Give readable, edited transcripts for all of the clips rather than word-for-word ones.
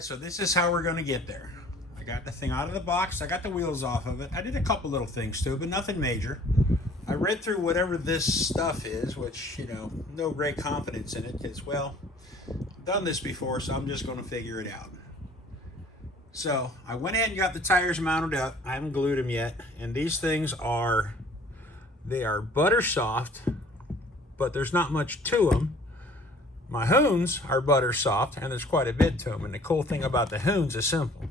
So this is how we're going to get there. I got the thing out of the box. I got the wheels off of it. I did a couple little things to it, but nothing major. I read through whatever this stuff is, which, you know, no great confidence in it because, well, I've done this before, so I'm just going to figure it out. So I went ahead and got the tires mounted up. I haven't glued them yet. And these things are, they are butter soft, but there's not much to them. My hoons are butter soft, and there's quite a bit to them. And the cool thing about the hoons is simple.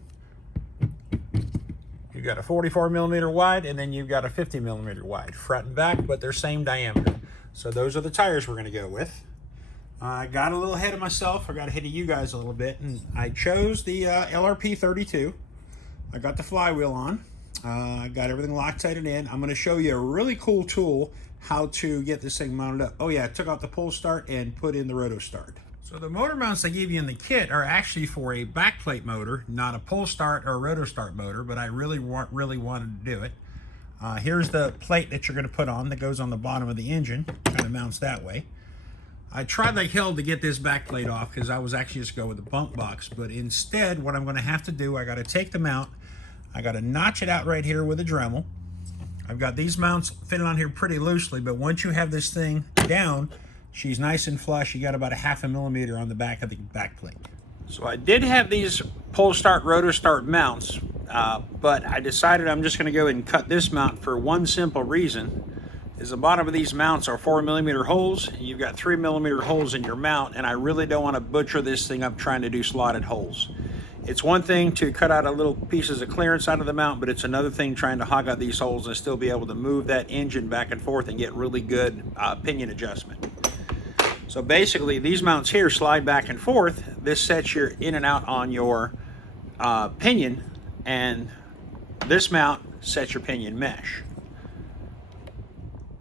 You've got a 44 millimeter wide, and then you've got a 50 millimeter wide, front and back, but they're same diameter. So those are the tires we're going to go with. I got a little ahead of myself. I got ahead of you guys a little bit, and I chose the LRP 32. I got the flywheel on. I got everything Loctited in. I'm going to show you a really cool tool how to get this thing mounted up. Oh yeah, I took out the pull start and put in the roto start. So the motor mounts they give you in the kit are actually for a backplate motor, not a pull start or a roto start motor, but I really wanted to do it. Here's the plate that you're going to put on that goes on the bottom of the engine, kind of mounts that way. I tried like hell to get this backplate off because I was actually just going with the bump box, but instead what I'm going to have to do, I got to take the mount, I got to notch it out right here with a Dremel. I've got these mounts fitted on here pretty loosely, but once you have this thing down, she's nice and flush. You got about a 1/2 millimeter on the back of the back plate. So I did have these pull start, rotor start mounts, but I decided I'm just going to go ahead and cut this mount for one simple reason. Is the bottom of these mounts are 4 millimeter holes, and you've got 3 millimeter holes in your mount, and I really don't want to butcher this thing up trying to do slotted holes. It's one thing to cut out a little pieces of clearance out of the mount, but it's another thing trying to hog out these holes and still be able to move that engine back and forth and get really good pinion adjustment. So basically these mounts here slide back and forth. This sets your in and out on your pinion, and this mount sets your pinion mesh.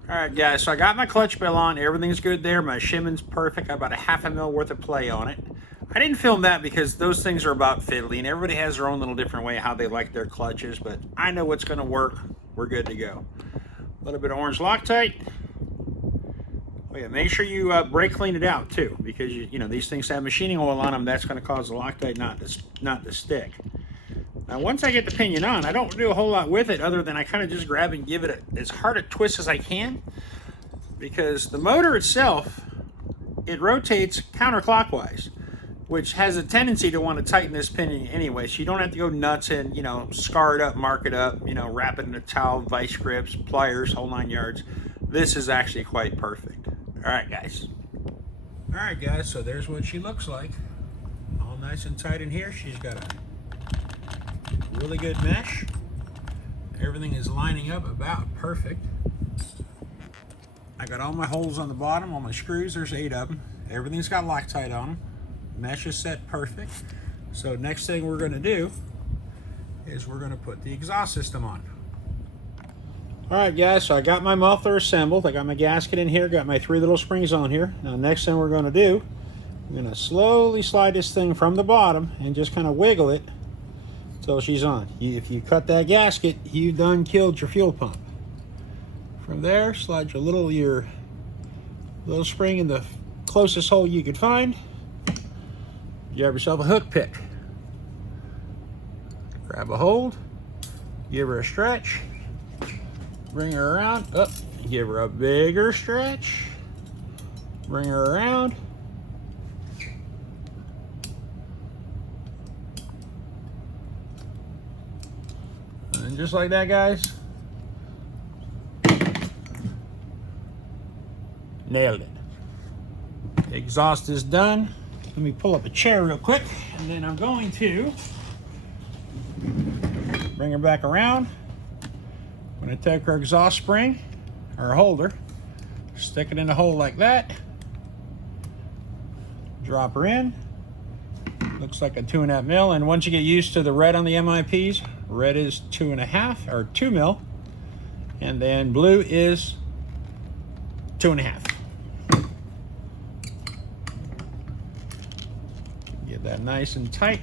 All right guys, so I got my clutch bell on, everything's good there, my shimming's perfect, I got about a 1/2 mil worth of play on it. I didn't film that because those things are about fiddly and everybody has their own little different way how they like their clutches, but I know what's going to work. We're good to go. A little bit of orange Loctite. Oh yeah, make sure you brake clean it out too, because you know these things have machining oil on them. That's going to cause the Loctite not to stick. Now once I get the pinion on, I don't do a whole lot with it other than I kind of just grab and give it as hard a twist as I can, because the motor itself, it rotates counterclockwise, which has a tendency to want to tighten this pinion anyway, so you don't have to go nuts and, you know, scar it up, mark it up, you know, wrap it in a towel, vice grips, pliers, whole 9 yards. This is actually quite perfect. All right, guys. All right, guys, so there's what she looks like. All nice and tight in here. She's got a really good mesh. Everything is lining up about perfect. I got all my holes on the bottom, all my screws, there's 8 of them. Everything's got Loctite on them. Mesh is set perfect. So next thing we're going to do is we're going to put the exhaust system on. Alright guys, so I got my muffler assembled. I got my gasket in here, got my 3 little springs on here. Now next thing we're going to do, I'm going to slowly slide this thing from the bottom and just kind of wiggle it till she's on. If you cut that gasket, you done killed your fuel pump. From there, slide your little spring in the closest hole you could find. You have yourself a hook pick. Grab a hold, give her a stretch, bring her around, up, give her a bigger stretch, bring her around. And just like that, guys, nailed it. The exhaust is done. Let me pull up a chair real quick, and then I'm going to bring her back around. I'm going to take her exhaust spring, or holder, stick it in the hole like that, drop her in. Looks like a 2.5 mil, and once you get used to the red on the MIPs, red is 2.5 or 2 mil, and then blue is 2.5. Get that nice and tight.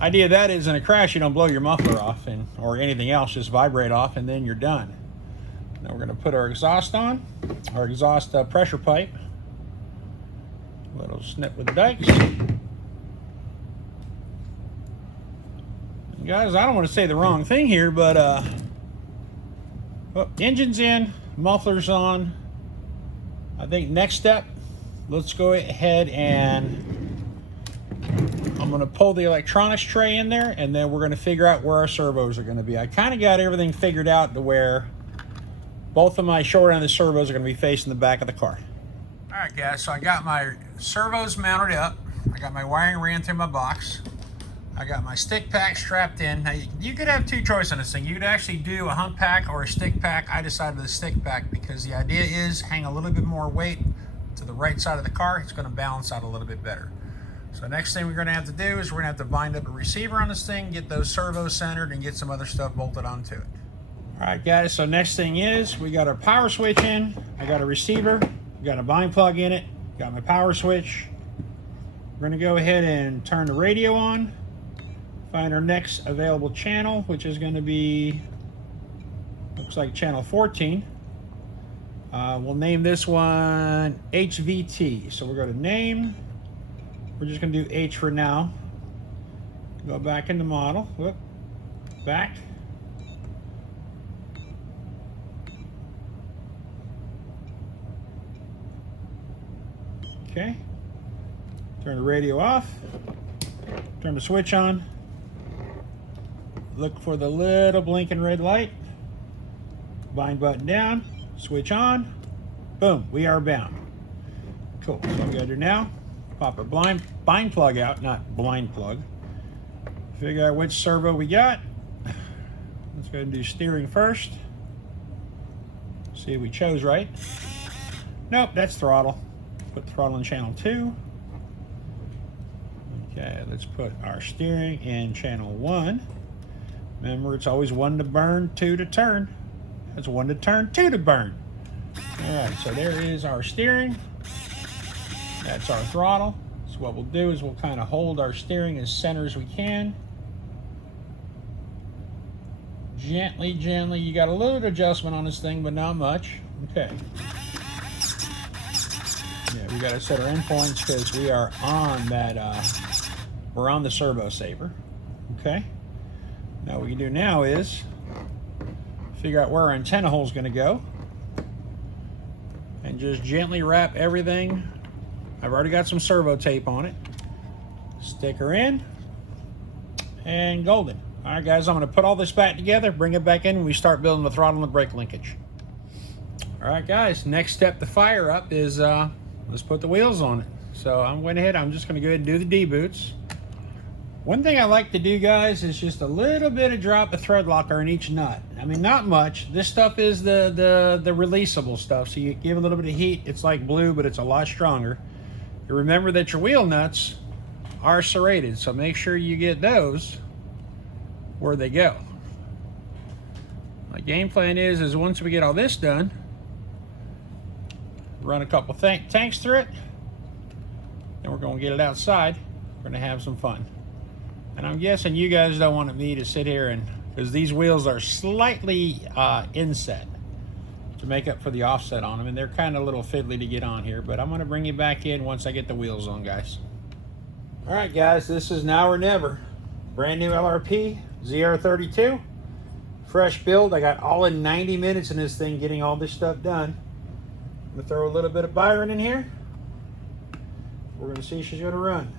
Idea of that is in a crash, you don't blow your muffler off or anything else, just vibrate off, and then you're done. Now we're going to put our exhaust on, our exhaust pressure pipe. A little snip with the dikes. And guys, I don't want to say the wrong thing here, but engine's in, muffler's on. I think next step, let's go ahead and I'm going to pull the electronics tray in there, and then we're going to figure out where our servos are going to be. I kind of got everything figured out to where both of my short end of the servos are going to be facing the back of the car. All right, guys, so I got my servos mounted up. I got my wiring ran through my box. I got my stick pack strapped in. Now, you could have two choices on this thing. You could actually do a hump pack or a stick pack. I decided the stick pack because the idea is hang a little bit more weight to the right side of the car. It's going to balance out a little bit better. So next thing we're going to have to do is we're going to have to bind up a receiver on this thing, get those servos centered, and get some other stuff bolted onto it. All right, guys, so next thing is we got our power switch in. I got a receiver, got a bind plug in it, got my power switch. We're going to go ahead and turn the radio on, find our next available channel, which is going to be, looks like channel 14. We'll name this one HVT. So we're going to name. We're just going to do H for now. Go back into model. Whoop. Back. Okay. Turn the radio off. Turn the switch on. Look for the little blinking red light. Bind button down. Switch on. Boom. We are bound. Cool. So what we got to do now, pop our bind plug out, not blind plug. Figure out which servo we got. Let's go ahead and do steering first. See if we chose right. Nope, that's throttle. Put throttle in channel 2. Okay, let's put our steering in channel 1. Remember, it's always 1 to burn, 2 to turn. That's 1 to turn, 2 to burn. All right, so there is our steering. That's our throttle. So what we'll do is we'll kind of hold our steering as center as we can. Gently, gently. You got a little adjustment on this thing, but not much. Okay. Yeah, we got to set our endpoints because we are on that, we're on the servo saver. Okay. Now what we can do now is figure out where our antenna hole is going to go and just gently wrap everything. I've already got some servo tape on it. Stick her in and golden. All right, guys, I'm going to put all this back together, bring it back in, and we start building the throttle and the brake linkage. All right, guys, next step to fire up is let's put the wheels on it. So I'm just going to go ahead and do the D-boots. One thing I like to do, guys, is just a little bit of drop of thread locker in each nut. I mean, not much. This stuff is the releasable stuff, so you give a little bit of heat. It's like blue, but it's a lot stronger. You remember that your wheel nuts are serrated, so make sure you get those where they go. My game plan is once we get all this done, run a couple tanks through it, then we're going to get it outside. We're going to have some fun. And I'm guessing you guys don't want me to sit here and, because these wheels are slightly inset to make up for the offset on them, and they're kind of a little fiddly to get on here, but I'm going to bring you back in once I get the wheels on, guys. All right, guys, this is now or never. Brand new LRP ZR32, fresh build. I got all in 90 minutes in this thing getting all this stuff done. I'm going to throw a little bit of Byron in here. We're going to see if she's going to run.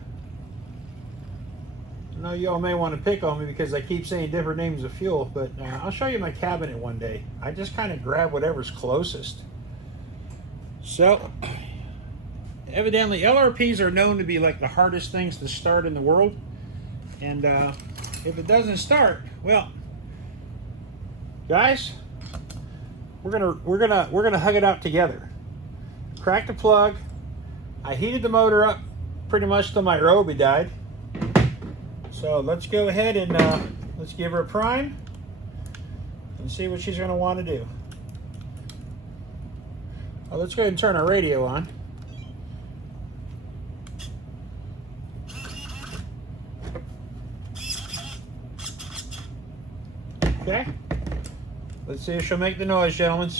I know y'all may want to pick on me because I keep saying different names of fuel, but I'll show you my cabinet one day. I just kind of grab whatever's closest. So, evidently LRPs are known to be like the hardest things to start in the world. And if it doesn't start, well, guys, we're gonna hug it out together. Cracked the plug. I heated the motor up pretty much till my Ryobi died. So let's go ahead and let's give her a prime and see what she's going to want to do. Well, let's go ahead and turn our radio on. Okay. Let's see if she'll make the noise, gentlemen.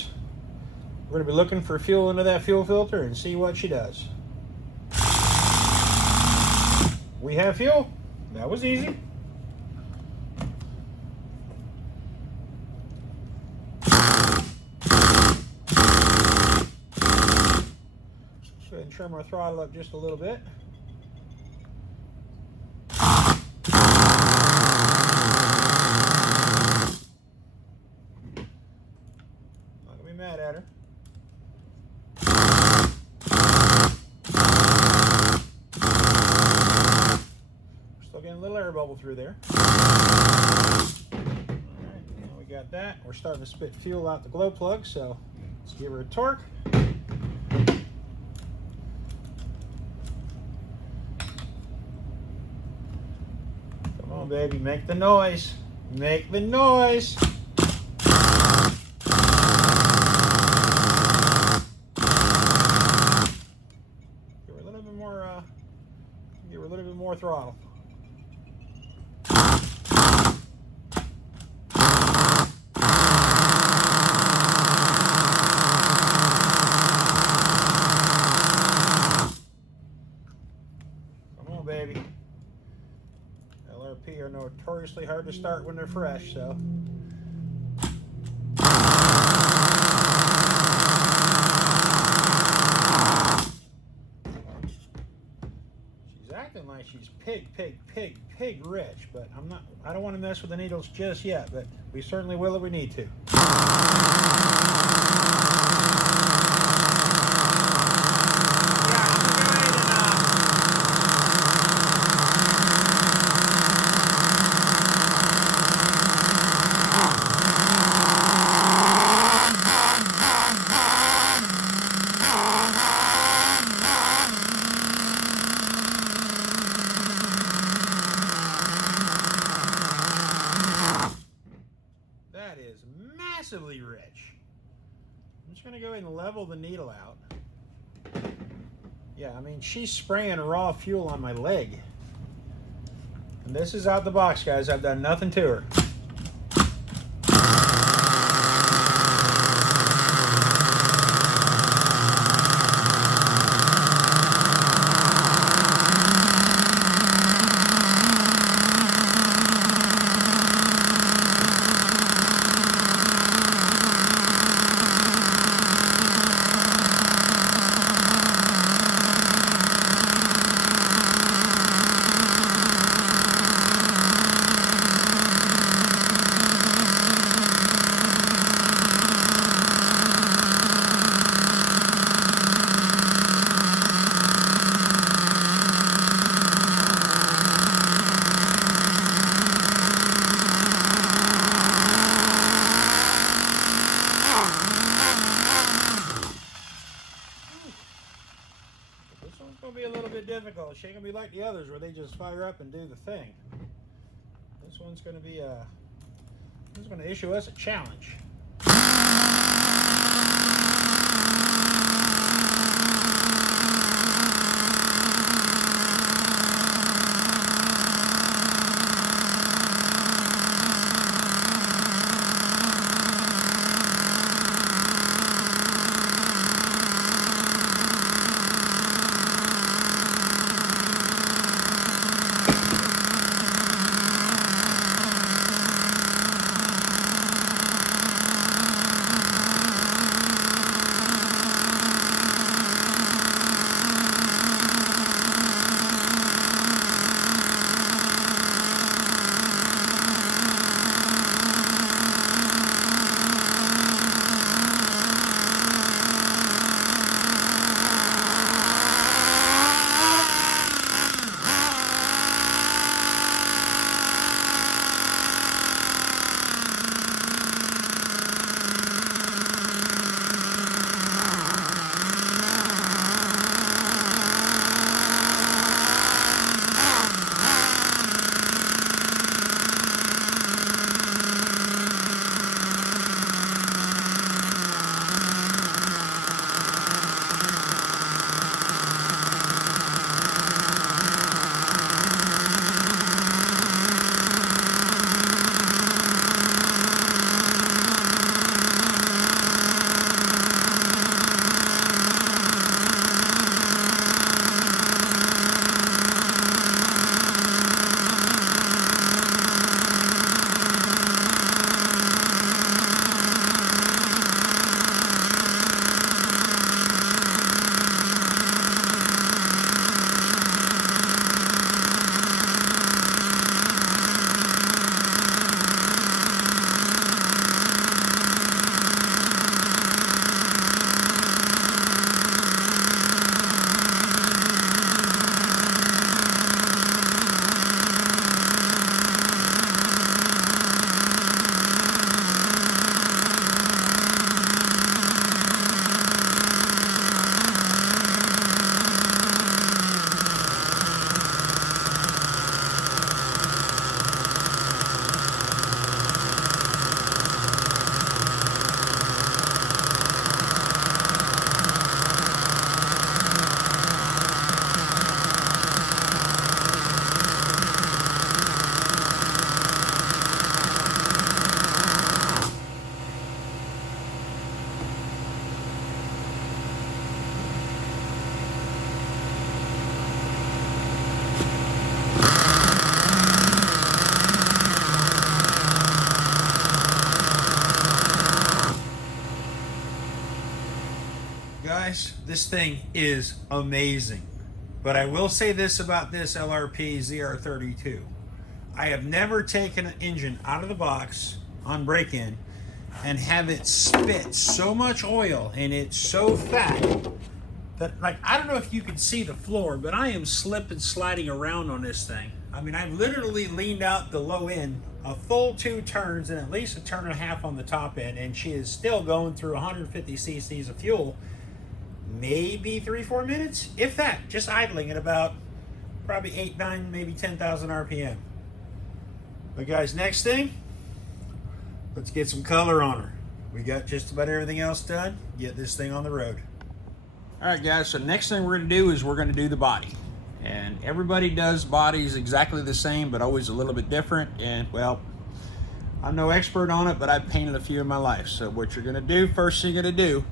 We're going to be looking for fuel into that fuel filter and see what she does. We have fuel. That was easy. Go ahead and trim our throttle up just a little bit. Not gonna be mad at her. Getting a little air bubble through there. Alright, now we got that. We're starting to spit fuel out the glow plug, so let's give her a torque. Come on, baby, make the noise. Make the noise. Give her a little bit more, give her a little bit more throttle. Baby. LRP are notoriously hard to start when they're fresh, so. She's acting like she's pig rich, but I don't want to mess with the needles just yet, but we certainly will if we need to. That is massively rich. I'm just going to go ahead and level the needle out. Yeah, I mean, she's spraying raw fuel on my leg. And this is out the box, guys. I've done nothing to her. Be a little bit difficult. She ain't gonna be like the others where they just fire up and do the thing. This one's gonna be this is gonna issue us a challenge. guys, this thing is amazing. But I will say this about this LRP ZR32. I have never taken an engine out of the box on break-in and have it spit so much oil and it's so fat that, like, I don't know if you can see the floor, but I am slipping, sliding around on this thing. I mean, I literally leaned out the low end a full 2 turns and at least a turn and a half on the top end, and she is still going through 150 cc's of fuel, maybe 3-4 minutes, if that, just idling at about probably 8, 9, maybe 10,000 RPM. But guys, next thing, let's get some color on her. We got just about everything else done. Get this thing on the road. All right, guys, so next thing we're gonna do is we're gonna do the body. And everybody does bodies exactly the same, but always a little bit different. And well, I'm no expert on it, but I've painted a few in my life. So what you're gonna do, first thing you're gonna do,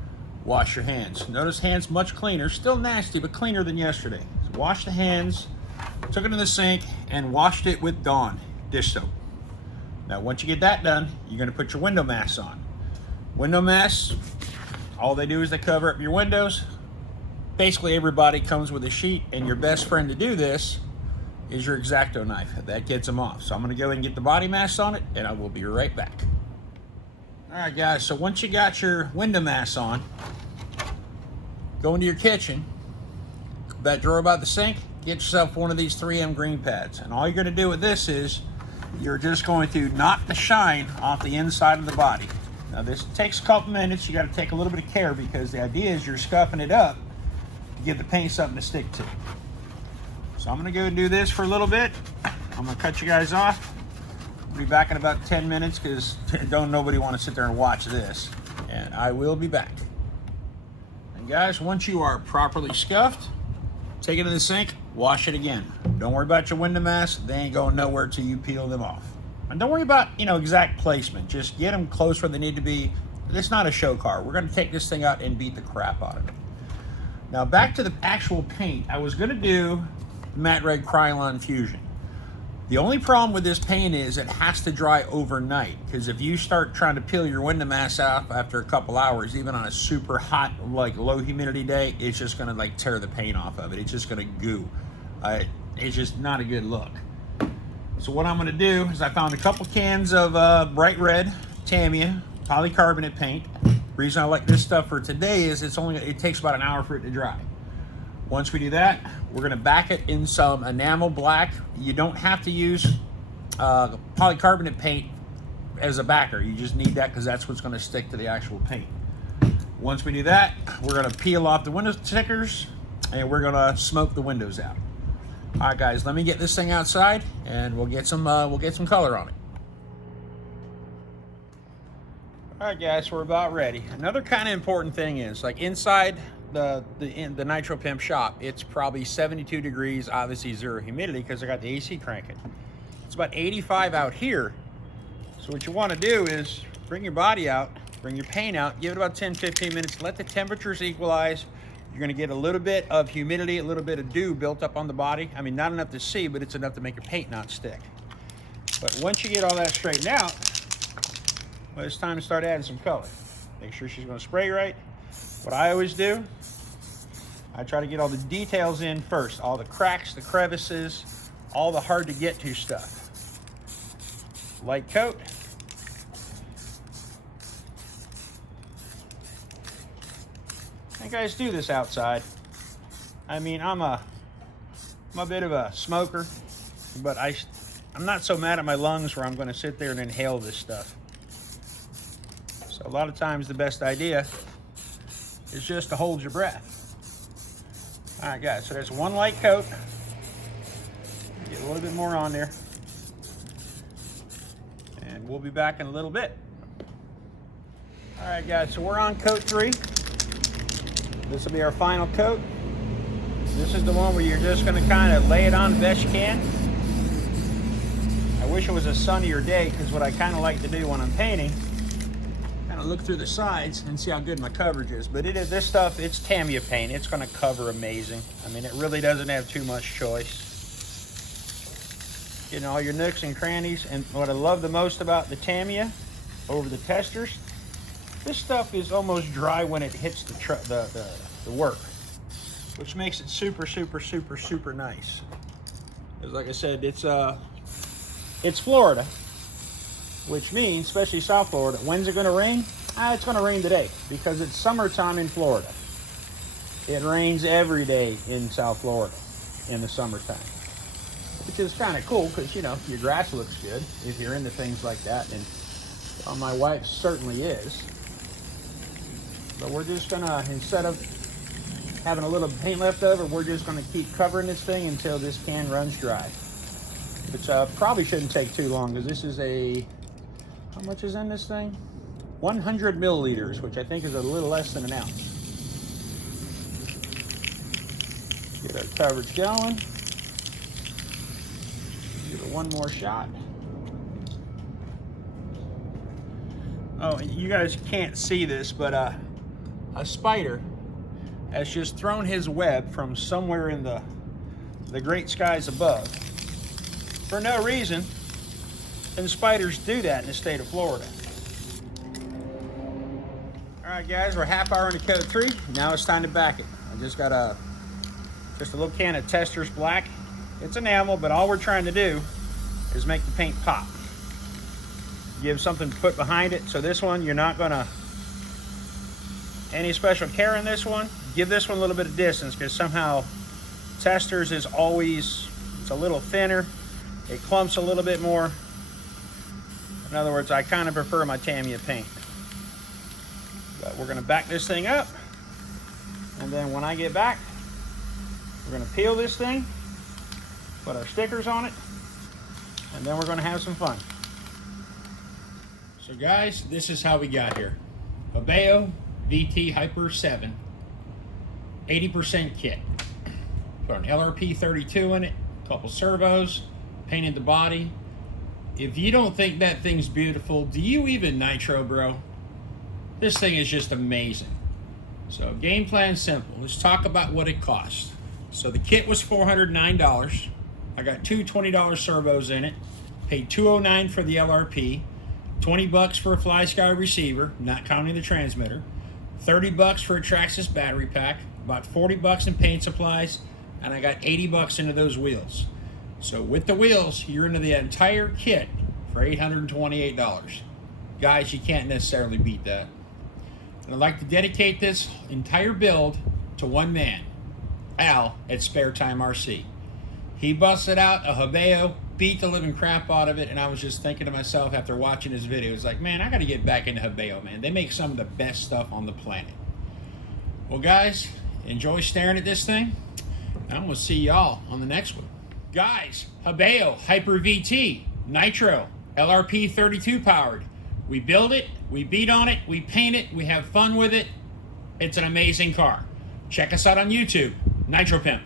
wash your hands. Notice hands much cleaner, still nasty, but cleaner than yesterday. So wash the hands, took it in the sink, and washed it with Dawn dish soap. Now, once you get that done, you're gonna put your window masks on. Window masks, all they do is they cover up your windows. Basically, everybody comes with a sheet, and your best friend to do this is your X-Acto knife. That gets them off. So I'm gonna go ahead and get the body mask on it, and I will be right back. All right, guys, so once you got your window mask on, go into your kitchen, that drawer by the sink, get yourself one of these 3M green pads. And all you're gonna do with this is, you're just going to knock the shine off the inside of the body. Now this takes a couple minutes. You gotta take a little bit of care because the idea is you're scuffing it up to give the paint something to stick to. So I'm gonna go and do this for a little bit. I'm gonna cut you guys off. I'll be back in about 10 minutes because nobody wanna sit there and watch this. And I will be back. And guys, once you are properly scuffed, take it in the sink, wash it again. Don't worry about your window masks. They ain't going nowhere till you peel them off. And don't worry about, exact placement. Just get them close where they need to be. It's not a show car. We're gonna take this thing out and beat the crap out of it. Now back to the actual paint. I was gonna do Matte Red Krylon Fusion. The only problem with this paint is it has to dry overnight, because if you start trying to peel your window mask off after a couple hours, even on a super hot, like low humidity day, it's just gonna like tear the paint off of it. It's just gonna goo. It's just not a good look. So what I'm gonna do is I found a couple cans of bright red Tamiya polycarbonate paint. The reason I like this stuff for today is it takes about an hour for it to dry. Once we do that, we're gonna back it in some enamel black. You don't have to use polycarbonate paint as a backer. You just need that because that's what's gonna stick to the actual paint. Once we do that, we're gonna peel off the window stickers and we're gonna smoke the windows out. All right, guys, let me get this thing outside and we'll get some color on it. All right, guys, we're about ready. Another kind of important thing is, like, inside the NitroPimp shop, it's probably 72 degrees, obviously zero humidity because I got the AC cranking. It's about 85 out here. So what you want to do is bring your body out, bring your paint out, give it about 10-15 minutes, let the temperatures equalize. You're going to get a little bit of humidity, a little bit of dew built up on the body. I mean, not enough to see, but it's enough to make your paint not stick. But once you get all that straightened out, well, it's time to start adding some color. Make sure she's going to spray right. What I always do, I try to get all the details in first. All the cracks, the crevices, all the hard to get to stuff. Light coat. You guys do this outside. I mean, I'm a bit of a smoker, but I'm not so mad at my lungs where I'm going to sit there and inhale this stuff. So a lot of times the best idea is just to hold your breath. All right, guys, so there's one light coat. Get a little bit more on there. And we'll be back in a little bit. All right, guys, so we're on coat 3. This will be our final coat. This is the one where you're just gonna kind of lay it on the best you can. I wish it was a sunnier day, because what I kind of like to do when I'm painting, kind of look through the sides and see how good my coverage is. But this stuff, it's Tamiya paint. It's gonna cover amazing. I mean, it really doesn't have too much choice. Getting all your nooks and crannies. And what I love the most about the Tamiya over the testers, this stuff is almost dry when it hits the to work, which makes it super nice. Because like I said, it's Florida, which means, especially South Florida, when's it going to rain? It's going to rain today because it's summertime in Florida. It rains every day in South Florida in the summertime, which is kind of cool because, you know, your grass looks good if you're into things like that, and my wife certainly is. But we're just gonna, instead of having a little paint left over, we're just gonna keep covering this thing until this can runs dry, which probably shouldn't take too long because this is how much is in this thing? 100 milliliters, which I think is a little less than an ounce. Get our coverage going. Give it one more shot. Oh, you guys can't see this, but a spider has just thrown his web from somewhere in the great skies above for no reason, and spiders do that in the state of Florida. All right, guys, we're half hour into coat 3. Now it's time to back it. I just got a little can of Testor's Black. It's enamel, but all we're trying to do is make the paint pop. Give something to put behind it. So this one, you're not gonna, any special care in this one. Give this one a little bit of distance because somehow Testor's is always, it's a little thinner. It clumps a little bit more. In other words, I kind of prefer my Tamiya paint. But we're gonna back this thing up. And then when I get back, we're gonna peel this thing, put our stickers on it, and then we're gonna have some fun. So guys, this is how we got here. Hobao VT7 80% kit. Put an LRP 32 in it, a couple servos, painted the body. If you don't think that thing's beautiful, do you even nitro, bro? This thing is just amazing. So game plan simple. Let's talk about what it cost. So the kit was $409. I got two $20 servos in it. Paid $209 for the LRP. 20 bucks for a Fly Sky receiver, not counting the transmitter. 30 bucks for a Traxxas battery pack. About 40 bucks in paint supplies. And I got 80 bucks into those wheels. So with the wheels, you're into the entire kit for $828. Guys, you can't necessarily beat that. And I'd like to dedicate this entire build to one man, Al at Spare Time RC. He busted out a Hobao, beat the living crap out of it, and I was just thinking to myself after watching his video, it's like, man, I got to get back into Hobao, man. They make some of the best stuff on the planet. Well, guys, enjoy staring at this thing. I'm going to see y'all on the next one. Guys, Hobao HyperVT Nitro LRP 32 powered. We build it, we beat on it, we paint it, we have fun with it. It's an amazing car. Check us out on YouTube, NitroPimp.